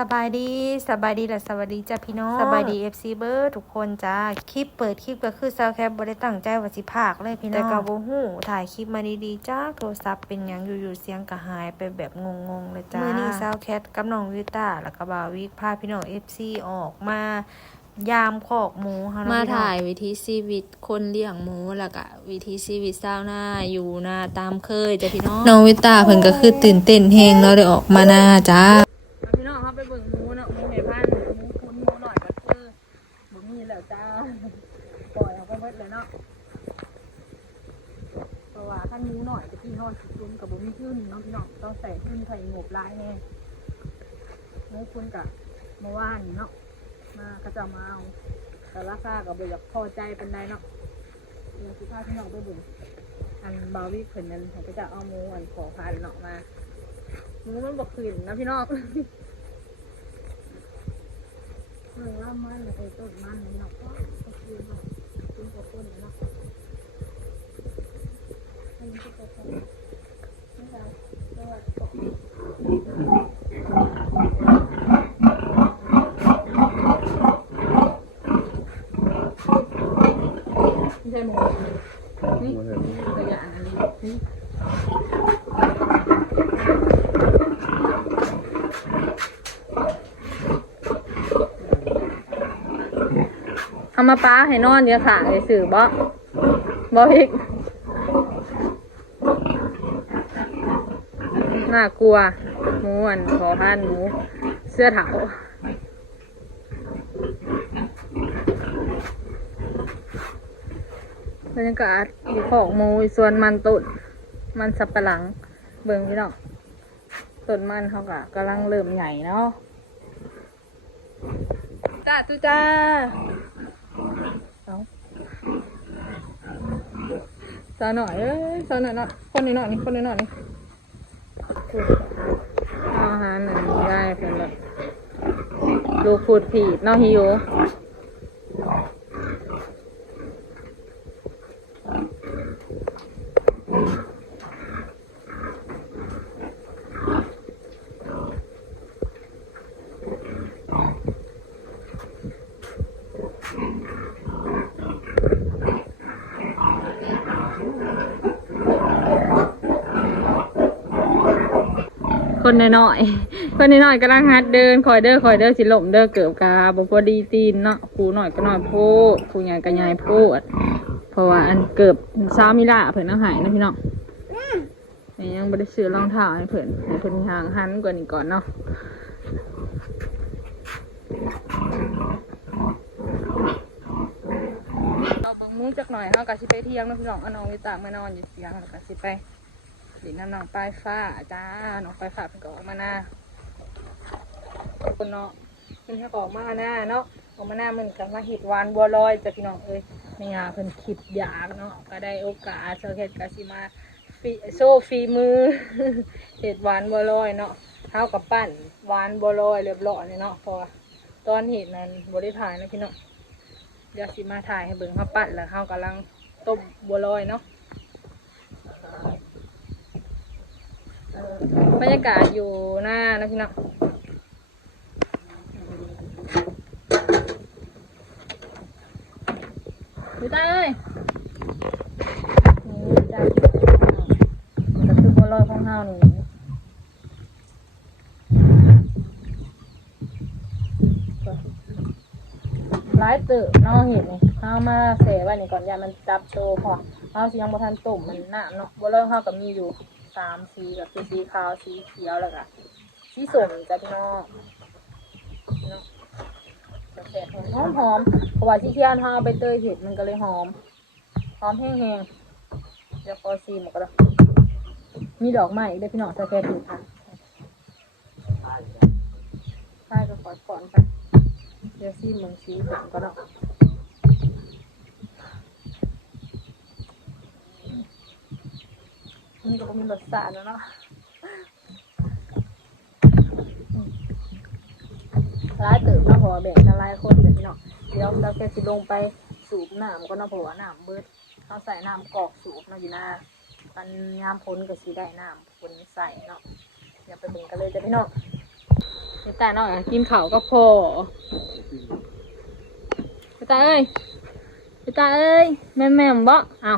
สบายดีและสวัสดีจ้าพี่น้องสบายดีFCเบอร์ทุกคนจ้าคลิปเปิดคลิปก็คือซาวแคปบ่ได้ตั้งใจว่าสิพากเลยพี่น้องแต่ก็บ่ฮู้ถ่ายคลิปมาดีๆจ้าโทรศัพท์เป็นหยังอยู่ๆเสียงก็หายไปแบบงงๆเลยจ้ามื้อนี้ซาวแคทกับน้องวิต้าแล้วก็บ่าววิกพาพี่น้อง FC ออกมายามคอกหมูเฮามาถ่ายวิถีชีวิตคนเลี้ยงหมูแล้วก็วิถีชีวิตชาวนาอยู่นาตามเคยจ้ะพี่น้องน้องวิต้าเพิ่นก็คือตื่นเต้นแฮงเนาะได้ออกมานาจ้าพี่น้องเขาไปเบิ่งหมูเนาะหมูแม่พันธุ์หมูคุ้นหมูหน่อยก็คือบ่มีแล้วจ้าปล่อยเอาไปเบิดเลยเนาะเพราะว่าถ้าหมูหน่อยจะพี่น้องสิคุ้นกับบ่มีขึ้นเนาะพี่น้องต้องใส่ขึ้นไข่งบหลายแน่หมูคุ้นกับเมื่อวานเนาะมาเขาจะมาเอาแต่ราคาก็บ่อยากพอใจปานใดเนาะเดี๋ยวสิพาพี่น้องไปเบิ่งอันบาวิเพิ่นนั้นเขาก็จะเอาหมูอันขอพันเนาะมาหมูมันบ่ขึ้นนะพี่น้องว่ามันเลยต้นมันเนาะก็คือเนาะต้นกับต้นเนาะอันนี้ก็ต้นนี่เราก็ว่าตกไม่ใช่หมูนี่ตัวอย่างอันนี้นี่เอามาป้าให้นอนเดี๋ยวขาไอ้สื่อบ่อีกน่ากลัวหมูอันขอพันหมูเสื้อเถาบรรยากาศอยู่ของหมูส่วนมันตุ่นมันสับปะหลังเบิ่งพี่น้องต้นมันเขากำลังเริ่มใหญ่เนาะจ้าตุจ้าสาวหน่อยสาวหน่อยเนาะคนนี้หน่อยนี่อาหารหนึ่งได้เพื่อนเลยดูฟูดผีเนาะฮิวคนน้อยกำลังหัดเดินคอยเด้อสิลมเด้อเกิบกาบ่พอดีตีนเนาะครูหน่อยก็น้อยโพดครูใหญ่ก็ใหญ่โพดเพราะว่าอันเกิบเช้ามิล่าเพิ่นเอาหายนะพี่น้องนี่ยังบ่ได้ซื้อรองเท้าให้เพิ่นห่างหันกว่านี้ก่อนเนาะเอาบังมุ้งจักหน่อยเฮาก็สิไปเที่ยงเนาะพี่น้องเอาน้องไปตากมานอนอยู่เสียงแล้วก็สิไปดินน้องปลายฟ้าจ้าน้องปลายฟ้าเป็นก็ออกมาหน้าคนเนาะมันจะออกมาหน้าเนาะออกมาหน้ามันกับมาหิดวานบัวลอยจ้ะพี่น้องเอ้ยไม่ยาเพิ่นคิดอยากเนาะก็ได้โอกาสเชาเฮ็ดกาสิมาโซ่ฝีมือ เห็ดหวานบัวลอยเนาะเท้ากับปั้นหวานบัวลอยเรียบร้อยเนาะพอตอนเห็ดนั้นบริถ่ายนะพี่น้องเดี๋ยวสิมาถ่ายให้เบิ่งเขาปั้นแล้วเขากำลังต้มบัวลอยเนาะบรรยากาศอยู่หน้านะพี่น้องดูได้นี่จ้ะก็คือบัวลอยของเฮานี่ร้ายเติบเนาะเห็นไหมเฮามาเสไว้นี่ก่อนอย่ามันจับโตพอเฮาสิยังบ่ทันต้มมันน้ำเนาะบัวลอยเฮาก็มีอยู่3 สีก็คือสีขาวสีเขียวแล้วก็สีส้มจ้ะพี่น้องเนาะแซ่บๆหอมเพราะว่าสีเขียวเฮาเอาไปเตยเห็ดมันก็เลยหอมแห้งๆเดี๋ยวขอซีมันก็ได้มีดอกไม้อีกด้วยพี่น้องจะแค่ถูกค่ะใช่ก็ก่อนไปเดี๋ยวซีมึงซีผมก็ได้นี่ก็มีรสชาติแล้วเนาะร้ายเติบเนาะพอแบ่งกันหลายคนแบบนี้เนาะเดี๋ยวเราแค่สิลงไปสูบน้ำก็เนาะเพราะว่าน้ำเบิดเขาใส่น้ำกอกสูบเนาะอยู่หน้ามันยามพ้นก็สิได้น้ำพ้นใส่เนาะเดี๋ยวไปเบิ่งกันเลยจ้ะพี่น้อง ไปตาหน่อยกินข้าวก็พอไปตาเอ้ยไปตาเอ้ยแม่บ่เอา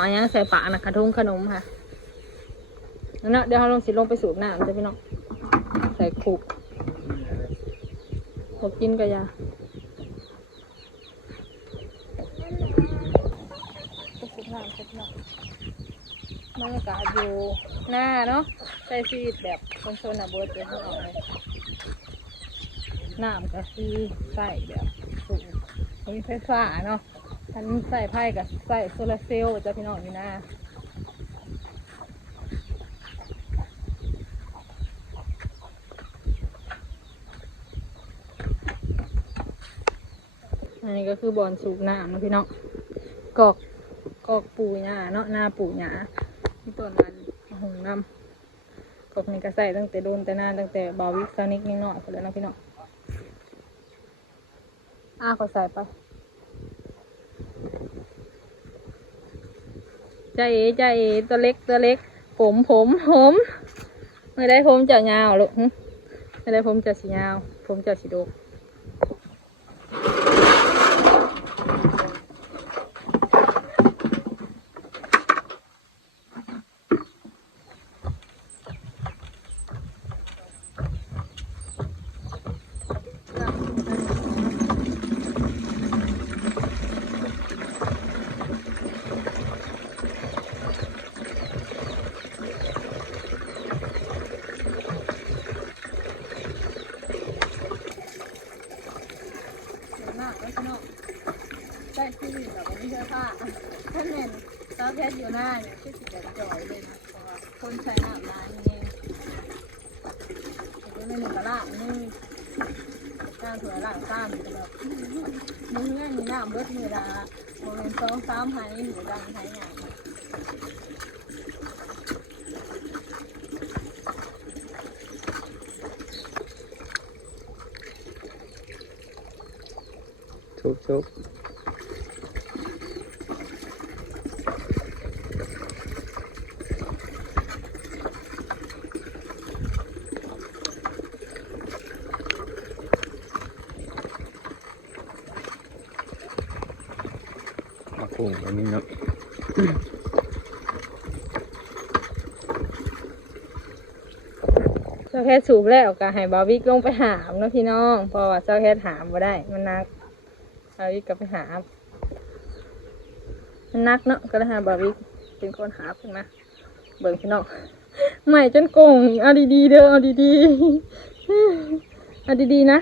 อันยังใส่ปากนะขนมค่ะนั่นนะเดี๋ยวเราลงสิลงไปสูบน้ำจ้ะพี่น้องใส่ขุกพอกินก็ยาสูบน้ำพี่น้องบรรยากาศอยู่หน้าเนาะใช้ชีวิตแบบคนชนบทเลยพี่น้องเลยน้ำก็คือใส่แบบสูงมีไฟฟ้าเนาะฉันใส่ไพ่กับใส่โซลาร์เซลล์จะพี่น้องอยู่หน้าอันนี้ก็คือบอนสูบน้ำนะพี่น้องกอกปูหญ้าเนาะหน้าปูหญ้าที่ต้นนั้นหงน้ำกอกนี้ก็ใส่ตั้งแต่โดนแต่นานตั้งแต่บาวิกซานิกนิดหน่อยคนแล้วนะพี่น้องก็ใส่ไปใจเอ๋ตัวเล็กผมไม่ได้ผมจะยาวลูกไม่ได้ผมจะสียาวผมจะสีดกใส่ที่แบบไม่ใช่ผ้าถ้าเน้นซอสแคสอยู่หน้าเนี่ยคือสิแบบจ่อยเลยนะเพราะว่าคนใช้น้ำร้านนี่เป็นเมนูกระลานึ่งการถั่วหลังซ้ำจะแบบมือง่ายมีน้ำเบิดมือละโมเมนต์2-3 หายหนูดังหายอย่างชุบกุ้งอันนี้เนาะเจ้าแคทสูบแล้วก็ให้บาวิกลงไปหามนะพี่น้องเพราะว่าเจ้าแคทหามบ่ได้มันนักบาวิกก็ไปหามมันนักเนาะก็เลยหาบาวิกเป็นคนหาขึ้นมาเบิ่งพี่น้องใหม่จนโกงเอาดีๆเด้อเอาดีๆเอาดีๆนะ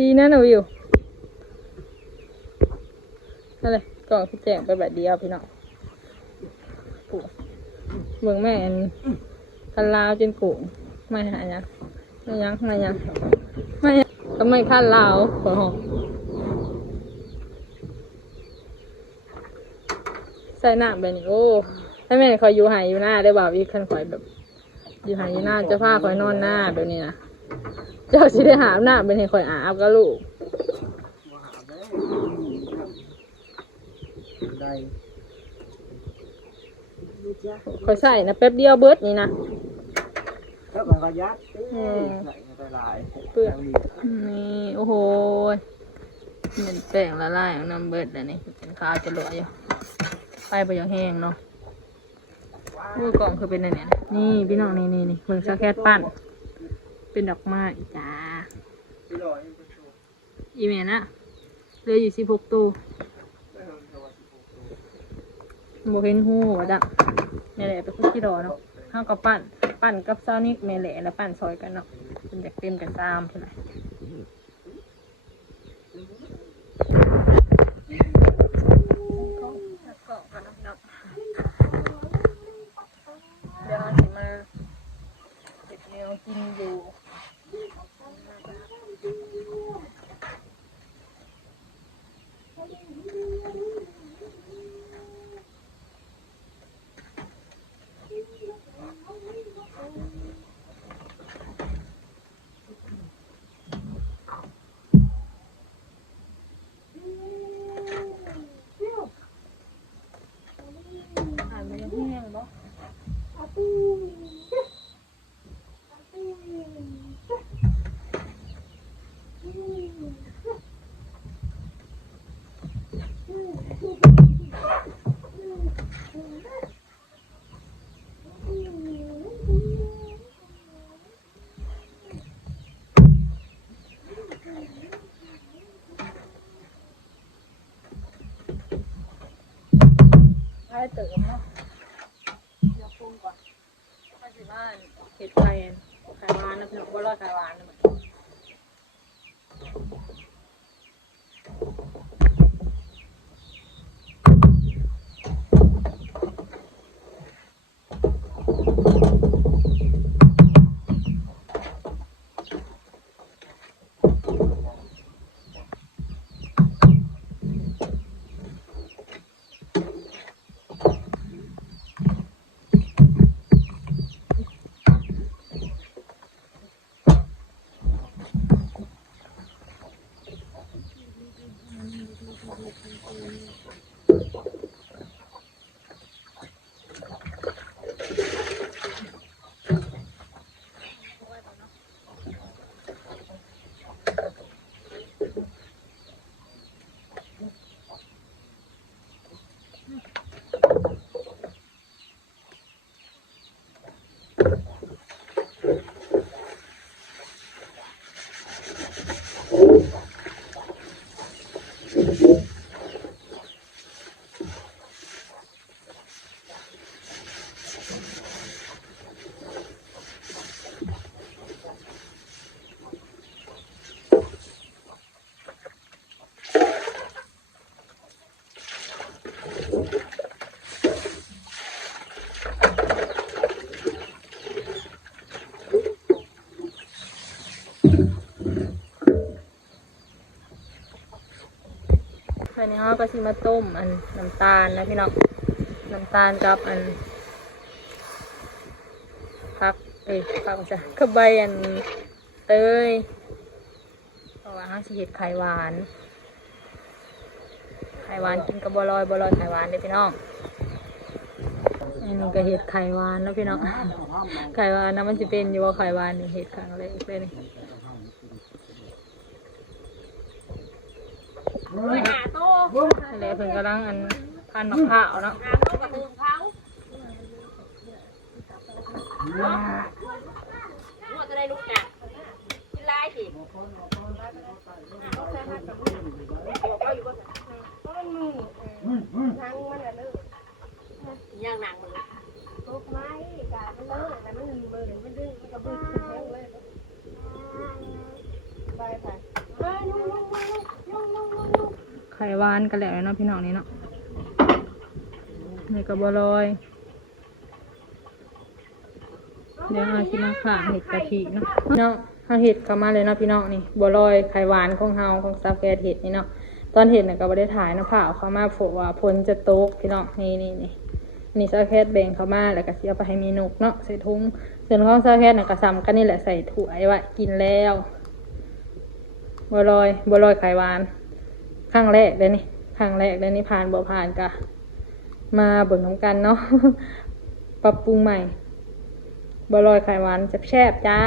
ดีนะหนูอยู่นั่นเลยกล่องที่แจงไปแบบเดียวพี่น้องปู่เมืองแม่คันลาวจนกูไม่หายังไม่ก็ไม่คันลาวขอหอมใส่หน้าแบบนี้โอ้ถ้าแม่คอยอยู่หายอยู่หน้าได้บ่าวอีกคันคอยแบบอยู่หายอยู่หน้าจะพาคอยนอนหน้าแบบนี้นะเจ้าสิได้หาหน้าเป็นให้คอยอาบกับลูกคอยใส่นะแป๊บเดียวเบิดนี่นะเปลือกนี่โอ้โหเหมือนแป้งละลายของน้ำเบิดเลยนี่เป็นข้าวจะเหลืออยู่ไปยังแห้งเนาะกล่องคือเป็นอะไรเนี่ยนี่พี่น้องนี่เบิ่งซาแคทปั้นเป็นดอกไม้จ้าอีเมนะเหลืออยู่16 ตู้โบเห็นหูว่าจ้ะแม่แหละเป็นคนที่รอเนาะข้าวกับปั้นกับซานิกแม่แหละแล้วปั้นซอยกันเนาะเป็นอยากเต็มกันตามใช่ไหมเดี๋ยวเราจะมาเก็บแนวกินอยู่มันยังแห้งเนาะ เติมเนาะเดี๋ยวปรุงก่อนข้าวจีบ้านเห็ดไข่หวานนะพี่น้องบัวลอยไข่หวานนะมันภายในห้องก็สิมาต้มอันน้ำตาลนะพี่น้องน้ำตาลกับอันผักจ้ะกับใบอันเตยเพราะว่าห้างสิเห็ดไข่หวานกินกับบัวลอยไข่หวานเด้อพี่น้องอันนี้ก็เห็ดไข่หวานแล้วพี่น้องไข่หวานนะมันจะเป็นอยู่ว่าไข่หวานนี่เห็ดครั้งแรกเลยนี่แล้วเพิ่นกำลังอันพันมะพร้าวเนาะจะได้ลูกน่ะกินลายสิย่างหนังมันลูกไม้กามันเลอะแต่มันเบอร์มันดึงมันก็บึ้งเลยไปไข่หวานกันแล้วเนาะพี่น้องนี่เนาะนี่ก็บัวลอยเดี๋ยวเอาชิมข้างเห็ดกะทิเนาะเอาเห็ดเข้ามาเลยเนาะพี่น้องนี่บัวลอยไข่หวานของเฮาของซาแฟเห็ดนี่เนาะตอนเห็ดเนี่ยก็บ่ได้ถ่ายนะผ่าเข้ามาโผล่ว่าฝนจะตกพี่น้องนี่ซาแฟแบ่งเข้ามาแล้วก็สิเอาไปให้มีนกเนาะใส่ถุงส่วนของซาแฟเนี่ยก็ซ้ำกันนี่แหละใส่ถ้วยไว้กินแล้วบัวลอยไข่หวานครั้งแรกเลยนี่ผ่านบ่ผ่านกะมาเบิ่งน้ำกันเนาะ ปรับปรุงใหม่บัวลอยไข่หวานแซ่บๆจ้า